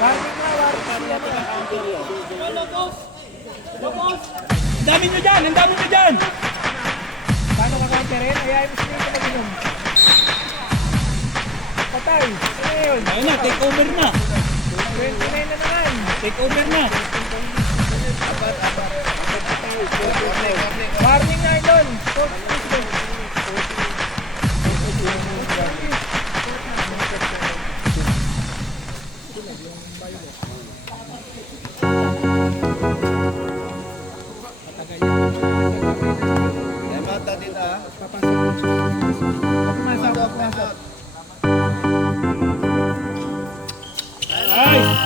Warning na, warning. Ang dami nyo dyan, ang dami nyo dyan. Paano ka counterin? Ayayin mo sila ito mag-inom. Patay. Ano yun? Ayun na, take over na. 29 na naman. Take over na. Warning na idol. Yan mata din ah. Nice.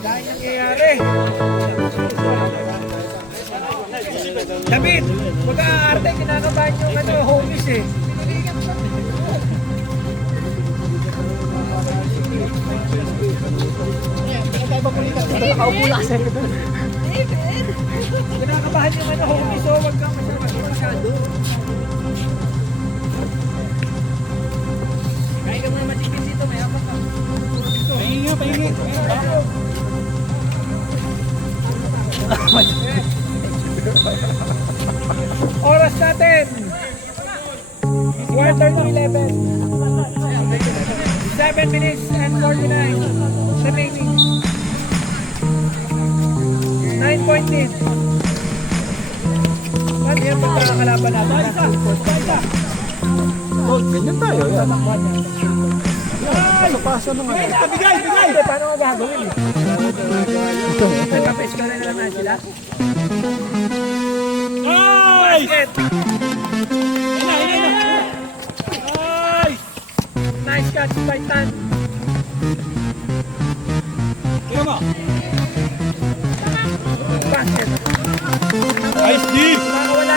Dahil nangyayari. David, huwag ka aarte. Kinakabahan yung homies eh. Nakaupo na kasi. Kinakabahan yung homies oh. Huwag kang masyado. Kaya ka muna matipid dito. May apat ka. Pahingi, pahingi. Oras natin. Quarter to 11. 7 minutes and 49 remaining. 9-point lead. Ano yan pagkakalaban natin? Oh, ganyan tayo. Yan. Pasok-pasok na nga. Bigay, bigay. Hindi, paano nga gagawin eh? Nagkapes ka na naman sila. Nice. Basket. Ina. Nice. Nice catch by Tan. Kaya mo. Basket. Nice D. Kumakawala.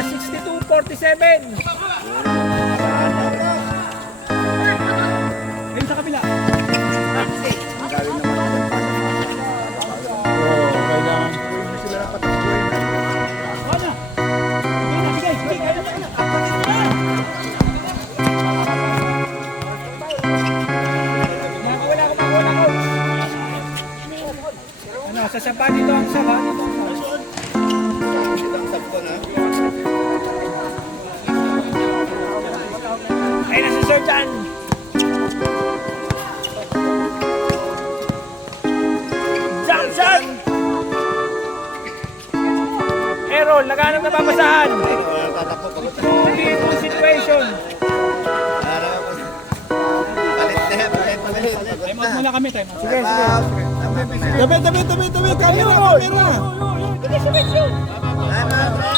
62-47. Ayun sa kabila. Oh, kailangan. Sila na patakbuhin. Wala. Bigay. Kumakawala, coach. Ano, sasaba dito ang saba. Sab ko na. Ay, nasa Jordan. Johnson! Errol, naghanap na papasahan. Tatakbo pagod. 2v2 situation. Palit. Time out muna kami, time out. Sige. Tabi. Camera.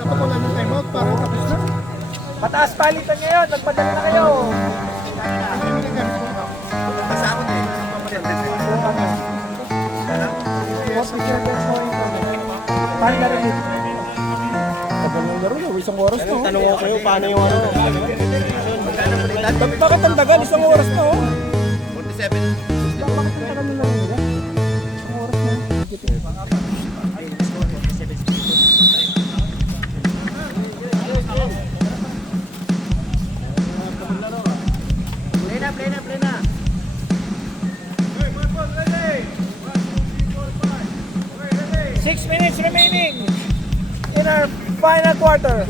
Dapat wala ng timeout para tapos na. Pataas palitan ngayon, nagpadala na kayo. Paano na rin? Tagal ng laro na. Isang oras na. Tanong ko kayo, paano yung ano? Bakit ang tagal? Isang oras na. 47. Bakit ang tagal ng laro nila? Isang oras na. Play na. 6 minutes remaining in our final quarter.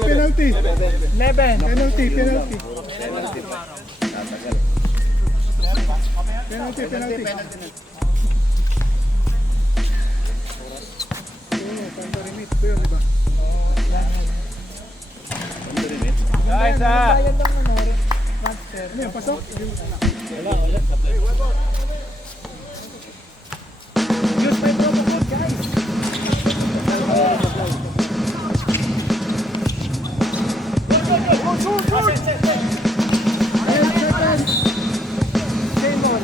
Penalty. 11. Penalty. Guys, bayad ng ano, transfer. Ano yung pasok? Use my promo code, guys. Game on.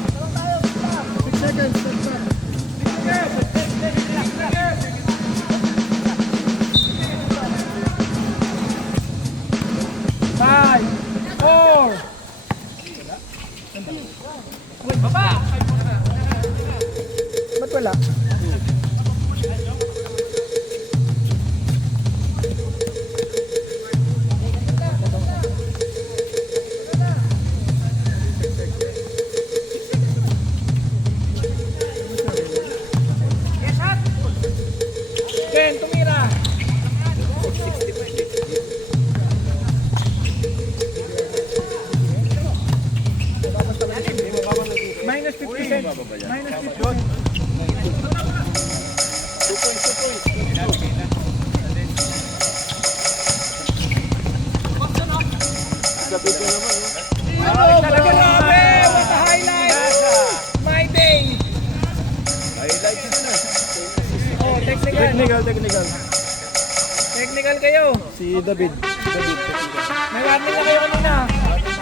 6 seconds. Start. Five, four. Baba! Ba't wala? Ken, tumira! Minus 50 cents. Minus 50 cents. Oh, talaga grabe! What a highlight! My day! Oh, technical. Technical kayo. Si David. May warning na kayo kanina.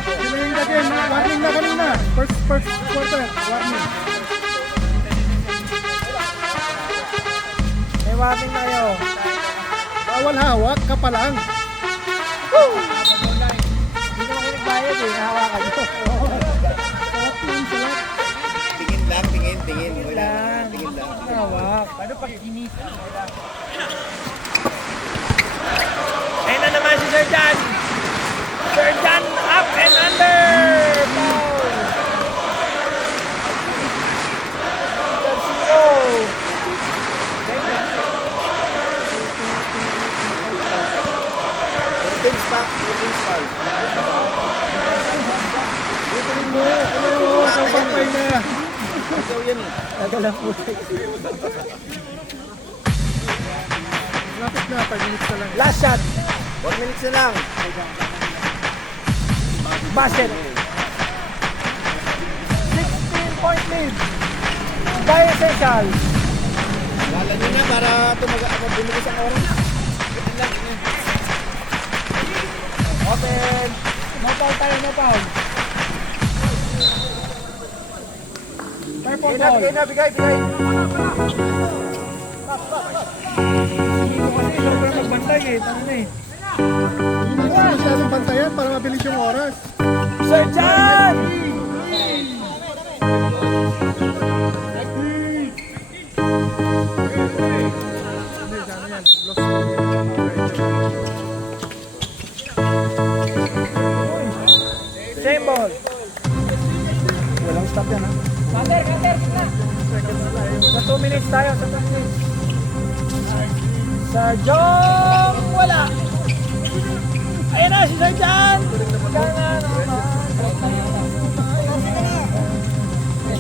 Sino yung game? Warning na kanina. First quarter. Warning. May warning na kayo. Bawal hawak ka pa lang. Hindi naman kayo nagbayad eh. Nahawakan nyo. Tingin. Wala. Lang. Tingin lang. Hawak. Paano pag ginita? Ayun na naman si Sir Jan. Sir Jan up and under. Foul. Zero. Things back. Things foul. Sampay na. Ikaw yan eh. Nagalang po. Lapit na. 5 minutes na lang. Last shot. 1 minute na lang. Basket. 16-point lead. By Essential. Wala nyo na para tumaga ako bumili sa oras. Ganun lang. Open. No foul tayo, no foul. Purple ball. Bigay. Hindi ko kasi sobrang magbantay eh. Tangan eh. Hindi na masyadong bantayan para mabilis yung oras. Sir Jan! Same ball. Walang stop yan ha. Cutter. Sa 2 minutes tayo, sa 2 minutes. Sir Jong! Wala! Ayan na, si Sir Jan! Jan na naman.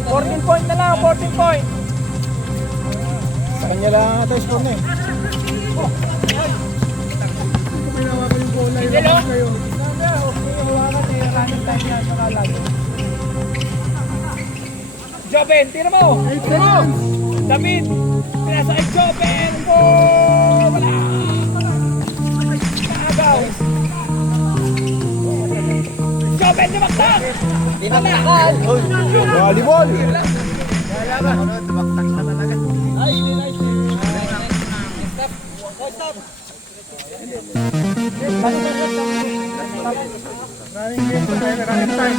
14 point na lang, 14 point. Sa kanya lang ata yung score na eh. Kung may nawa ko yung bola, ilabas kayo. Okay, hawakan eh. Running time yan, nakalalo. Joben, tira mo! 8 seconds. David! Pinasa kay Joben! Oh! Wala! Kaagaw! Joben, tumaktak! Tinamakan! Volleyball. Running time.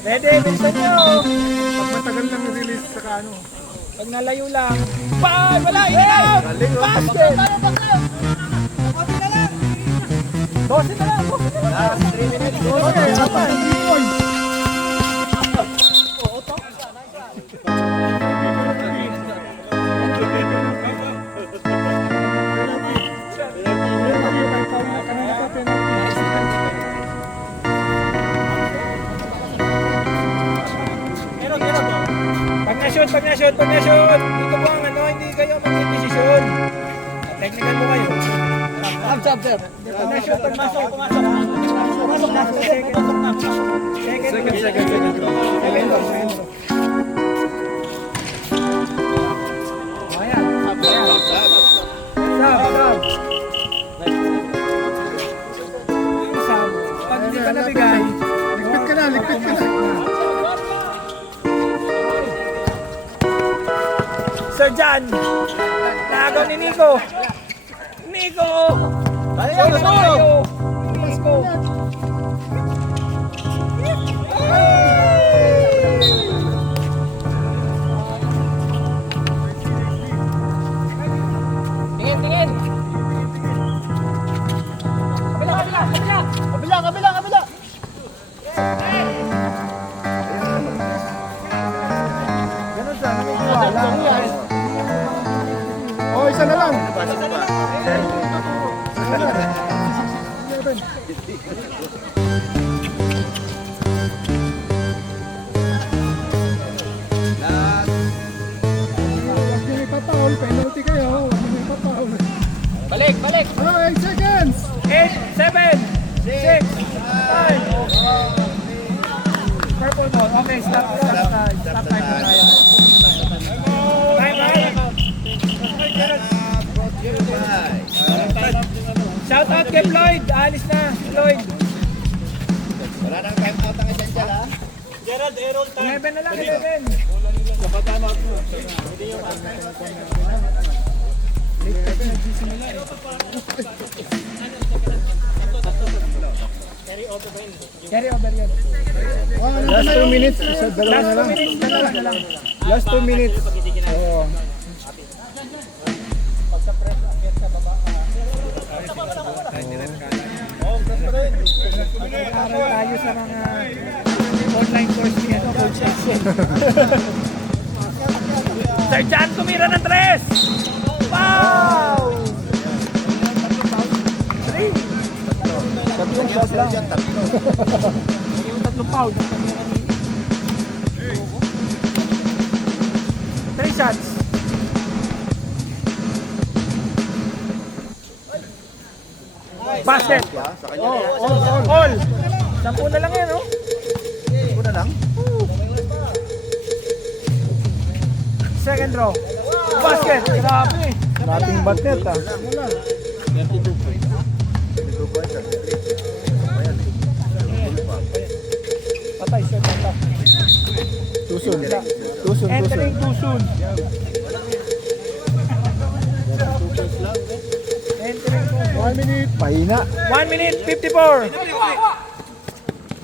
Ready, bilisan nyo! Pag matagal lang release saka ano. Pag nalayo lang, bye! Wala! Ilaw! Basket! 12 na lang! Last 3 minutes. Okay, apat. 3 points. Pag na-shoot! Dito po ang ano, hindi kayo mag-desisyon. Technical mo kayo. Sir. Na-shoot, pumasok. Pumasok na. Second row. Ayan. Sab. Sab. Pag hindi pa nabigay, Ligpit ka na. Sir John, naagaw ni Nico. Nico! Tayo. Nico! Tingin. Kabila. Ganun siya, nakikita. Oh, isa na lang. Huwag niyo ipapaul. Penalty kayo. Huwag niyo ipapaul. Balik. 8 seconds. 8, 7, 6, 5. Purple ball. Okay, stop time na tayo. Shout out kay Floyd. Alis na, Floyd. Wala nang time out ang essential ha. 11 na lang, 11. Carry over yun. Last 2 minutes. Isa, dalawa na lang. Last 2 minutes. Oo. Aral tayo sa mga online course ni Coach Jackson. Sir John tumira ng 3! Wow! 3! Tatlong shot lang. Yung tatlong foul. 3 shots. Basket. Sa kanya All. 10 na lang yan, oh. Ito na lang. Second row. Basket. Grabe. Dating batet ah. Patay, sir. Patay. Tusun. Entering too soon. Entering too soon. 1 minute. Mahina. 1 minute, 54.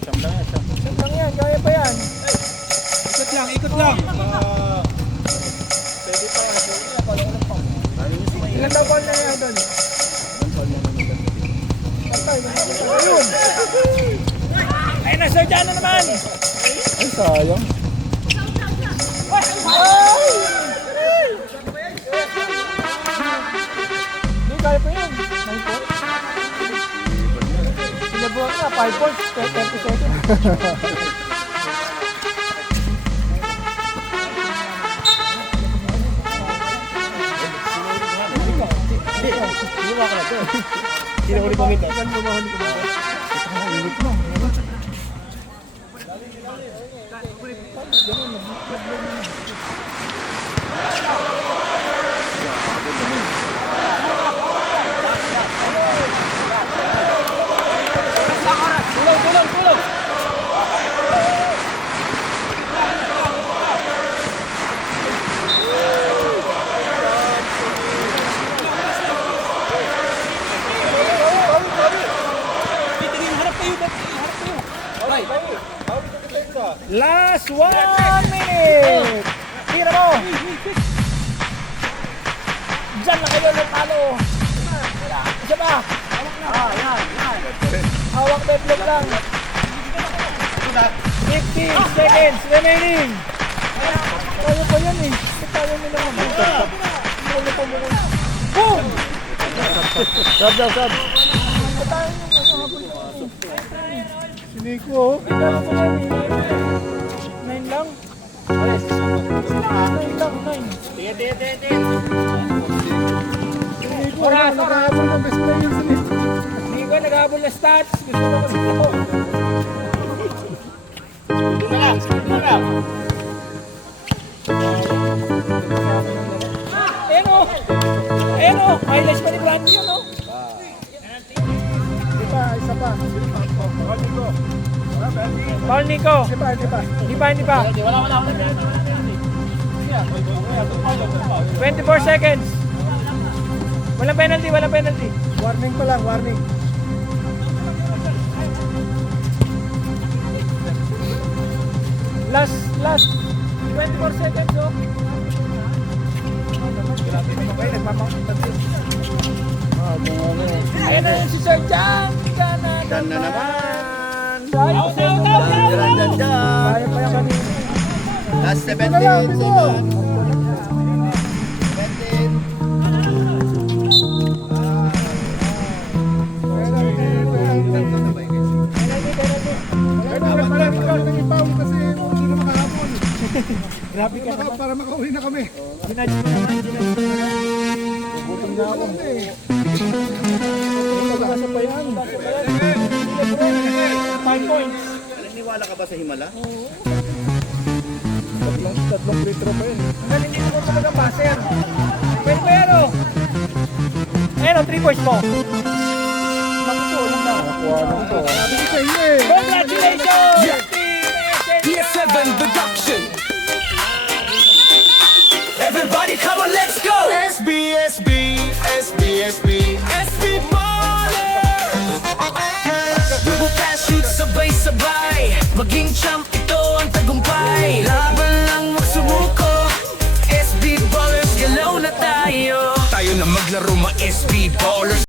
Siyam lang yan, kaya pa yan. Ikot lang. Ilan daw ball na yan doon? Ayun. Ayun na, Sir John na naman. Ay, sayang. Hindi, kaya pa yan. 9 points. Si Lebron na, 5 points, 30 seconds. Tulong! Last 1 minute! Tira mo! Diyan na kayo ng talo! Isa ba? Hawak deadlock lang! 15 seconds remaining! Kaya pa yan eh! Kaya mo naman! Kaya pa mo! Boom! Sab. Kaya yung Si Nico. Kaya ko lang eh. 9 lang? 9 lang, 9. Si Nico. Nakahabol ng best player sa habol na stats. Gusto mo mag-ito. Ayan o. Ayan o. Highlights pa ni Brandy yun o. Isa pa. Paul Nico. Isa pa. Hindi pa. 24 seconds. Walang penalty. Warning pa lang, warning. Last 24 seconds oh. Grabe naman kayo, nagmamakatagis. Ayan na yun si Sir Jan. Dan na naman. Out. Dan. Kaya pa yan kanina. Last 17 Ito na lang, ito. seconds. 17. Grabe ka naman. Para makauwi na kami. Ginadge mo naman. Gutom na ako. Pagkasa pa yan. 5 points. Naniniwala ka ba sa Himala? Tatlong litro pa yun. Galing dito ko talaga baser. Pwede pa yan oh. Ayan oh, 3 points mo. Nakutulong na. Nakuha lang to. Sabi ko sa inyo eh. Congratulations! PS7 production. Everybody come on, let's go. SB Ballers. Double pass shoot sabay-sabay. Maging champ ito ang tagumpay. Laban lang magsumuko. SB Ballers, galaw na tayo. Tayo na maglaro, ma SB Ballers.